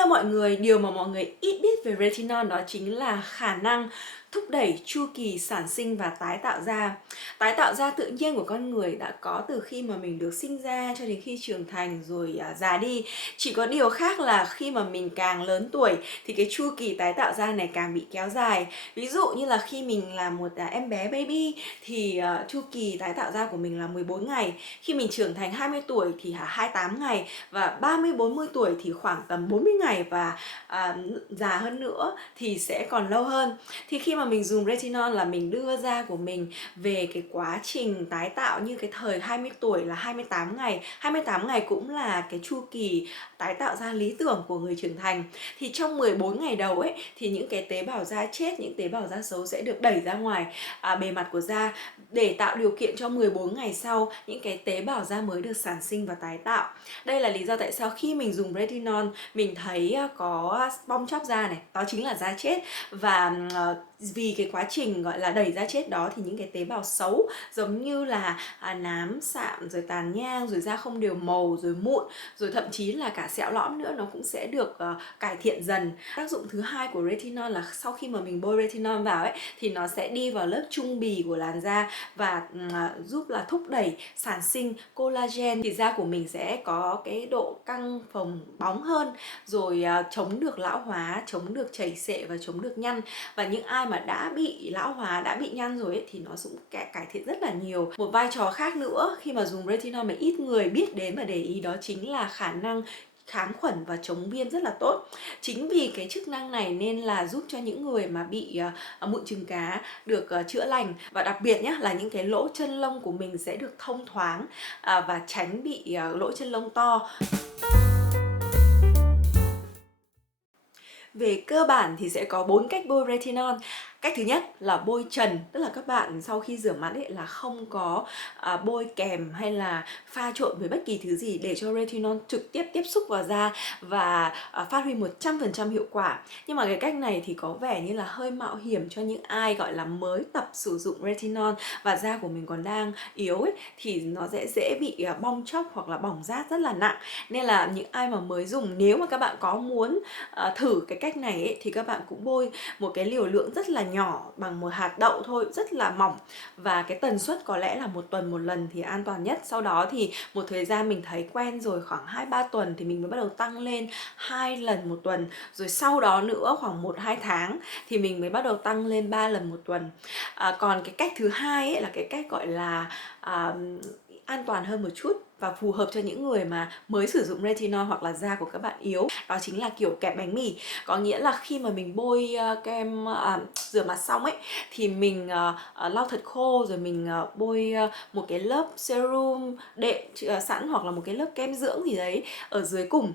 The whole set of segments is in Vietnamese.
Hello mọi người, điều mà mọi người ít biết về retinol đó chính là khả năng thúc đẩy chu kỳ sản sinh và tái tạo da. Tái tạo da tự nhiên của con người đã có từ khi mà mình được sinh ra cho đến khi trưởng thành rồi già đi. Chỉ có điều khác là khi mà mình càng lớn tuổi thì cái chu kỳ tái tạo da này càng bị kéo dài. Ví dụ như là khi mình là một em bé baby thì chu kỳ tái tạo da của mình là 14 ngày. Khi mình trưởng thành 20 tuổi thì 28 ngày, và 30-40 tuổi thì khoảng tầm 40 ngày, và già hơn nữa thì sẽ còn lâu hơn. Thì khi mà mình dùng retinol là mình đưa da của mình về cái quá trình tái tạo như cái thời 20 tuổi là 28 ngày. 28 ngày cũng là cái chu kỳ tái tạo da lý tưởng của người trưởng thành. Thì trong 14 ngày đầu ấy thì những cái tế bào da chết, những tế bào da xấu sẽ được đẩy ra ngoài bề mặt của da để tạo điều kiện cho 14 ngày sau những cái tế bào da mới được sản sinh và tái tạo. Đây là lý do tại sao khi mình dùng retinol mình thấy có bong chóc da này, đó chính là da chết. Và vì cái quá trình gọi là đẩy da chết đó thì những cái tế bào xấu giống như là nám, sạm, rồi tàn nhang, rồi da không đều màu, rồi mụn, rồi thậm chí là cả sẹo lõm nữa, nó cũng sẽ được cải thiện dần. Tác dụng thứ hai của retinol là sau khi mà mình bôi retinol vào ấy thì nó sẽ đi vào lớp trung bì của làn da và giúp là thúc đẩy sản sinh collagen, thì da của mình sẽ có cái độ căng phồng bóng hơn, rồi chống được lão hóa, chống được chảy xệ và chống được nhăn. Và những ai mà đã bị lão hóa, đã bị nhăn rồi ấy, thì nó cũng cải thiện rất là nhiều. Một vai trò khác nữa khi mà dùng retinol mà ít người biết đến và để ý đó chính là khả năng kháng khuẩn và chống viêm rất là tốt. Chính vì cái chức năng này nên là giúp cho những người mà bị mụn trứng cá được chữa lành, và đặc biệt nhé là những cái lỗ chân lông của mình sẽ được thông thoáng và tránh bị lỗ chân lông to. Về cơ bản thì sẽ có 4 cách bôi retinol. Cách thứ nhất là bôi trần, tức là các bạn sau khi rửa mặt ấy là không có bôi kèm hay là pha trộn với bất kỳ thứ gì để cho retinol trực tiếp tiếp xúc vào da và phát huy 100% hiệu quả. Nhưng mà cái cách này thì có vẻ như là hơi mạo hiểm cho những ai gọi là mới tập sử dụng retinol và da của mình còn đang yếu ấy, thì nó sẽ dễ bị bong chóc hoặc là bỏng rát rất là nặng. Nên là những ai mà mới dùng, nếu mà các bạn có muốn thử cái cách này ấy, thì các bạn cũng bôi một cái liều lượng rất là nhỏ bằng một hạt đậu thôi, rất là mỏng, và cái tần suất có lẽ là 1 tuần 1 lần thì an toàn nhất. Sau đó thì một thời gian mình thấy quen rồi, khoảng 2-3 tuần thì mình mới bắt đầu tăng lên 2 lần 1 tuần, rồi sau đó nữa khoảng 1-2 tháng thì mình mới bắt đầu tăng lên 3 lần 1 tuần. Còn cái cách thứ hai ấy là cái cách gọi là an toàn hơn một chút và phù hợp cho những người mà mới sử dụng retinol hoặc là da của các bạn yếu. Đó chính là kiểu kẹp bánh mì. Có nghĩa là khi mà mình bôi kem rửa mặt xong ấy thì mình lau thật khô, rồi mình bôi một cái lớp serum đệm sẵn hoặc là một cái lớp kem dưỡng gì đấy ở dưới cùng,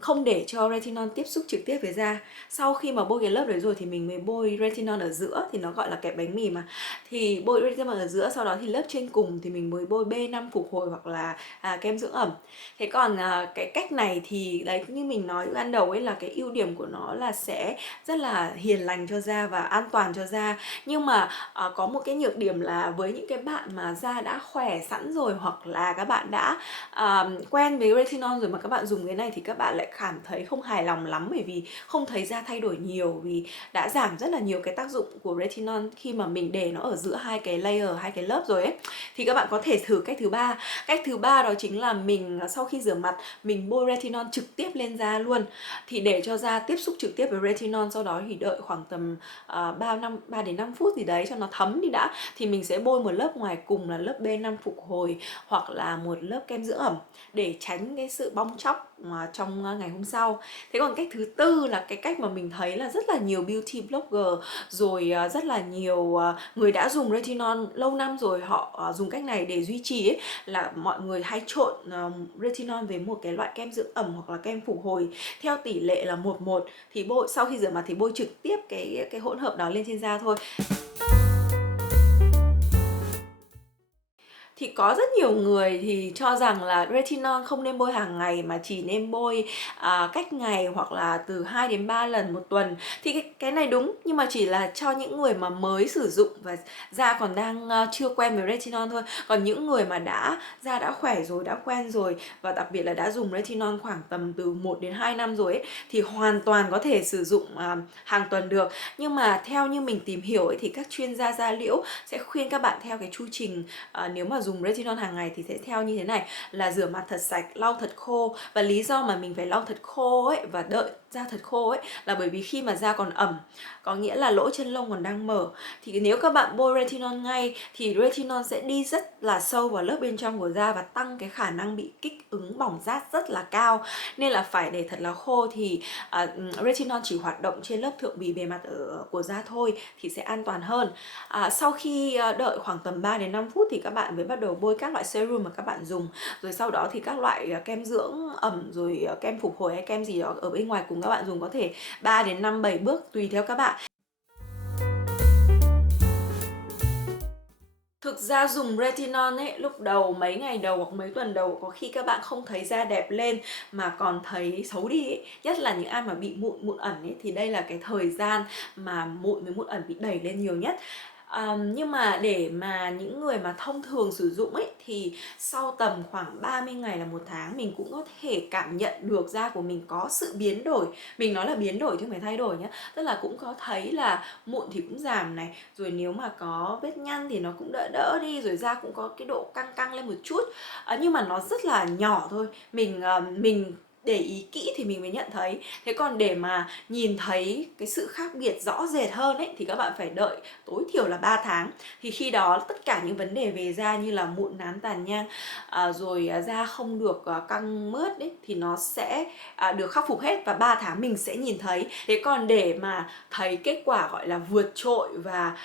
không để cho retinol tiếp xúc trực tiếp với da. Sau khi mà bôi cái lớp đấy rồi thì mình mới bôi retinol ở giữa, thì nó gọi là kẹp bánh mì mà. Thì bôi retinol ở giữa, sau đó thì lớp trên cùng thì mình mới bôi B5 phục hồi hoặc là kem dưỡng ẩm. Thế còn cái cách này thì đấy, như mình nói ban đầu ấy, là cái ưu điểm của nó là sẽ rất là hiền lành cho da và an toàn cho da. Nhưng mà có một cái nhược điểm là với những cái bạn mà da đã khỏe sẵn rồi, hoặc là các bạn đã quen với retinol rồi mà các bạn dùng cái này thì các bạn lại cảm thấy không hài lòng lắm, bởi vì không thấy da thay đổi nhiều, vì đã giảm rất là nhiều cái tác dụng của retinol khi mà mình để nó ở giữa hai cái layer, hai cái lớp rồi ấy. Thì các bạn có thể thử cách thứ ba. Cách thứ ba đó chính là mình sau khi rửa mặt mình bôi retinol trực tiếp lên da luôn, thì để cho da tiếp xúc trực tiếp với retinol, sau đó thì đợi khoảng tầm 3 đến 5 phút gì đấy cho nó thấm đi đã, thì mình sẽ bôi một lớp ngoài cùng là lớp B5 phục hồi hoặc là một lớp kem dưỡng ẩm để tránh cái sự bong chóc trong ngày hôm sau. Thế còn cách thứ tư là cái cách mà mình thấy là rất là nhiều beauty blogger rồi rất là nhiều người đã dùng retinol lâu năm rồi, họ dùng cách này để duy trì ấy, là mọi người hay trộn retinol với một cái loại kem dưỡng ẩm hoặc là kem phục hồi theo tỷ lệ là 1:1, thì bôi sau khi rửa mặt thì bôi trực tiếp cái hỗn hợp đó lên trên da thôi. Thì có rất nhiều người thì cho rằng là retinol không nên bôi hàng ngày mà chỉ nên bôi cách ngày hoặc là từ 2 đến 3 lần một tuần. Thì cái này đúng, nhưng mà chỉ là cho những người mà mới sử dụng và da còn đang chưa quen với retinol thôi. Còn những người mà da đã khỏe rồi, đã quen rồi, và đặc biệt là đã dùng retinol khoảng tầm từ 1 đến 2 năm rồi ấy, thì hoàn toàn có thể sử dụng hàng tuần được. Nhưng mà theo như mình tìm hiểu ấy, thì các chuyên gia da liễu sẽ khuyên các bạn theo cái chu trình nếu mà dùng retinol hàng ngày thì sẽ theo như thế này, là rửa mặt thật sạch, lau thật khô. Và lý do mà mình phải lau thật khô ấy và đợi da thật khô ấy là bởi vì khi mà da còn ẩm, có nghĩa là lỗ chân lông còn đang mở, thì nếu các bạn bôi retinol ngay thì retinol sẽ đi rất là sâu vào lớp bên trong của da và tăng cái khả năng bị kích ứng bỏng rát rất là cao. Nên là phải để thật là khô. Thì retinol chỉ hoạt động trên lớp thượng bì bề mặt của da thôi thì sẽ an toàn hơn. Sau khi đợi khoảng tầm 3 đến 5 phút thì các bạn mới bắt đầu bôi các loại serum mà các bạn dùng. Rồi sau đó thì các loại kem dưỡng ẩm, rồi kem phục hồi hay kem gì đó ở bên ngoài cùng các bạn dùng, có thể 3 đến 5, 7 bước tùy theo các bạn. Thực ra dùng retinol ấy, lúc đầu mấy ngày đầu hoặc mấy tuần đầu có khi các bạn không thấy da đẹp lên mà còn thấy xấu đi ấy. Nhất là những ai mà bị mụn ẩn ấy, thì đây là cái thời gian mà mụn với mụn ẩn bị đẩy lên nhiều nhất. Nhưng mà để mà những người mà thông thường sử dụng ấy thì sau tầm khoảng 30 ngày là 1 tháng mình cũng có thể cảm nhận được da của mình có sự biến đổi. Mình nói là biến đổi chứ không phải thay đổi nhé. Tức là cũng có thấy là mụn thì cũng giảm này, rồi nếu mà có vết nhăn thì nó cũng đỡ đỡ đi, rồi da cũng có cái độ căng căng lên một chút. Nhưng mà nó rất là nhỏ thôi. Mình để ý kỹ thì mình mới nhận thấy. Thế còn để mà nhìn thấy cái sự khác biệt rõ rệt hơn ấy thì các bạn phải đợi tối thiểu là 3 tháng. Thì khi đó tất cả những vấn đề về da như là mụn nám tàn nhang, rồi da không được căng mướt ấy, thì nó sẽ được khắc phục hết và 3 tháng mình sẽ nhìn thấy. Thế còn để mà thấy kết quả gọi là vượt trội và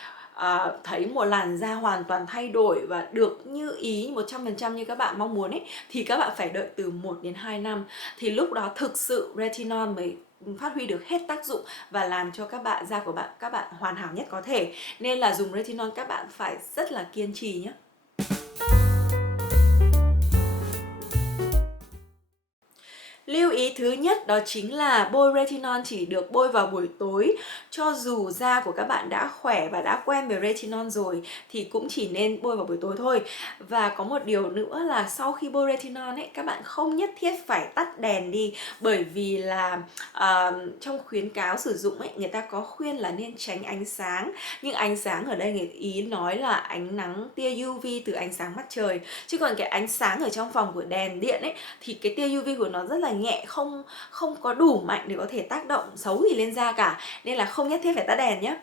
thấy một làn da hoàn toàn thay đổi và được như ý 100% như các bạn mong muốn ấy, thì các bạn phải đợi từ 1 đến 2 năm. Thì lúc đó thực sự retinol mới phát huy được hết tác dụng và làm cho da của các bạn hoàn hảo nhất có thể. Nên là dùng retinol các bạn phải rất là kiên trì nhé. Lưu ý thứ nhất đó chính là bôi retinol chỉ được bôi vào buổi tối. Cho dù da của các bạn đã khỏe và đã quen với retinol rồi thì cũng chỉ nên bôi vào buổi tối thôi. Và có một điều nữa là sau khi bôi retinol ấy, các bạn không nhất thiết phải tắt đèn đi. Bởi vì là trong khuyến cáo sử dụng ấy, người ta có khuyên là nên tránh ánh sáng. Nhưng ánh sáng ở đây người ý nói là ánh nắng tia UV từ ánh sáng mặt trời. Chứ còn cái ánh sáng ở trong phòng của đèn điện ấy thì cái tia UV của nó rất là nhẹ, không có đủ mạnh để có thể tác động xấu gì lên da cả. Nên là không nhất thiết phải tắt đèn nhé.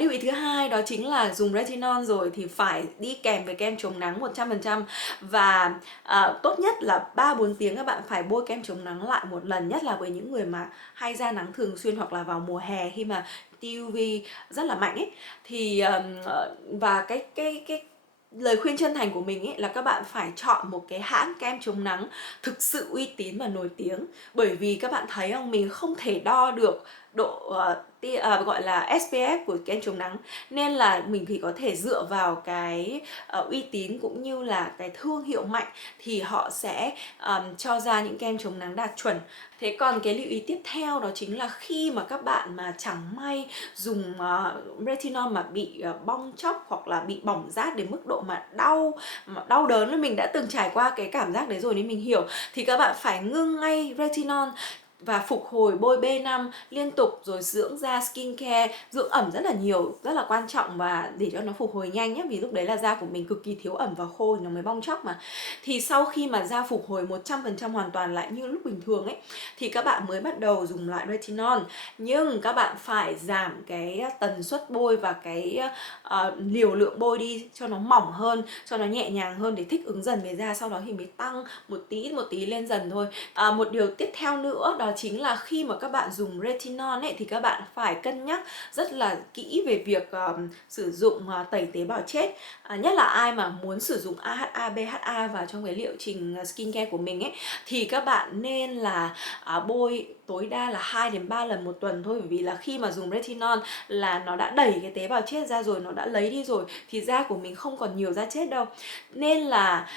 Lưu ý thứ hai đó chính là dùng retinol rồi thì phải đi kèm với kem chống nắng 100%. Và tốt nhất là 3-4 tiếng các bạn phải bôi kem chống nắng lại một lần. Nhất là với những người mà hay ra nắng thường xuyên hoặc là vào mùa hè khi mà tia UV rất là mạnh ấy. Thì và cái lời khuyên chân thành của mình ấy là các bạn phải chọn một cái hãng kem chống nắng thực sự uy tín và nổi tiếng. Bởi vì các bạn thấy không, mình không thể đo được độ gọi là SPF của kem chống nắng, nên là mình chỉ có thể dựa vào cái uy tín cũng như là cái thương hiệu mạnh thì họ sẽ cho ra những kem chống nắng đạt chuẩn. Thế còn cái lưu ý tiếp theo đó chính là khi mà các bạn mà chẳng may dùng retinol mà bị bong chóc hoặc là bị bỏng rát đến mức độ mà đau đớn, mình đã từng trải qua cái cảm giác đấy rồi nên mình hiểu, thì các bạn phải ngưng ngay retinol và phục hồi bôi B5 liên tục, rồi dưỡng da skincare, dưỡng ẩm rất là nhiều, rất là quan trọng và để cho nó phục hồi nhanh nhé, vì lúc đấy là da của mình cực kỳ thiếu ẩm và khô thì nó mới bong chóc mà. Thì sau khi mà da phục hồi 100% hoàn toàn lại như lúc bình thường ấy thì các bạn mới bắt đầu dùng loại retinol. Nhưng các bạn phải giảm cái tần suất bôi và cái liều lượng bôi đi cho nó mỏng hơn, cho nó nhẹ nhàng hơn để thích ứng dần với da, sau đó thì mới tăng một tí lên dần thôi. Một điều tiếp theo nữa đó đó chính là khi mà các bạn dùng retinol ấy thì các bạn phải cân nhắc rất là kỹ về việc sử dụng tẩy tế bào chết. Nhất là ai mà muốn sử dụng AHA, BHA vào trong cái liệu trình skincare của mình ấy thì các bạn nên là bôi tối đa là 2 đến 3 lần một tuần thôi, bởi vì là khi mà dùng retinol là nó đã đẩy cái tế bào chết ra rồi, nó đã lấy đi rồi thì da của mình không còn nhiều da chết đâu. Nên là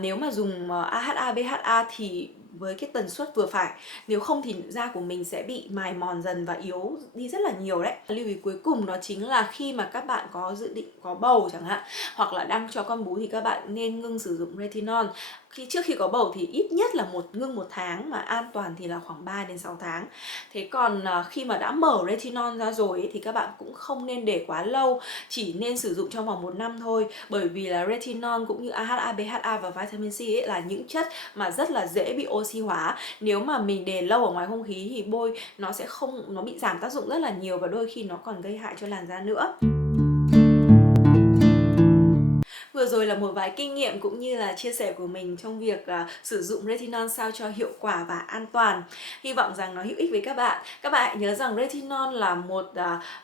nếu mà dùng AHA, BHA thì với cái tần suất vừa phải, nếu không thì da của mình sẽ bị mài mòn dần và yếu đi rất là nhiều đấy. Lưu ý cuối cùng đó chính là khi mà các bạn có dự định có bầu chẳng hạn, hoặc là đang cho con bú thì các bạn nên ngưng sử dụng retinol. Trước khi có bầu thì ít nhất là ngưng 1 tháng, mà an toàn thì là khoảng 3 đến 6 tháng. Thế còn khi mà đã mở retinol ra rồi ấy, thì các bạn cũng không nên để quá lâu, chỉ nên sử dụng trong vòng 1 năm thôi, bởi vì là retinol cũng như AHA, BHA và vitamin C ấy là những chất mà rất là dễ bị oxy hóa. Nếu mà mình để lâu ở ngoài không khí thì bôi nó bị giảm tác dụng rất là nhiều, và đôi khi nó còn gây hại cho làn da nữa. Vừa rồi là một vài kinh nghiệm cũng như là chia sẻ của mình trong việc sử dụng retinol sao cho hiệu quả và an toàn. Hy vọng rằng nó hữu ích với các bạn. Các bạn hãy nhớ rằng retinol là một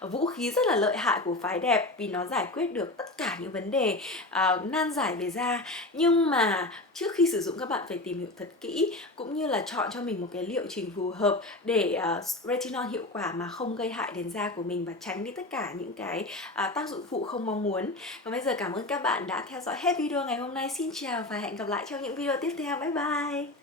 vũ khí rất là lợi hại của phái đẹp, vì nó giải quyết được tất cả những vấn đề nan giải về da. Nhưng mà trước khi sử dụng các bạn phải tìm hiểu thật kỹ, cũng như là chọn cho mình một cái liệu trình phù hợp để retinol hiệu quả mà không gây hại đến da của mình, và tránh đi tất cả những cái tác dụng phụ không mong muốn. Còn bây giờ cảm ơn các bạn đã theo dõi hết video ngày hôm nay. Xin chào và hẹn gặp lại trong những video tiếp theo. Bye bye!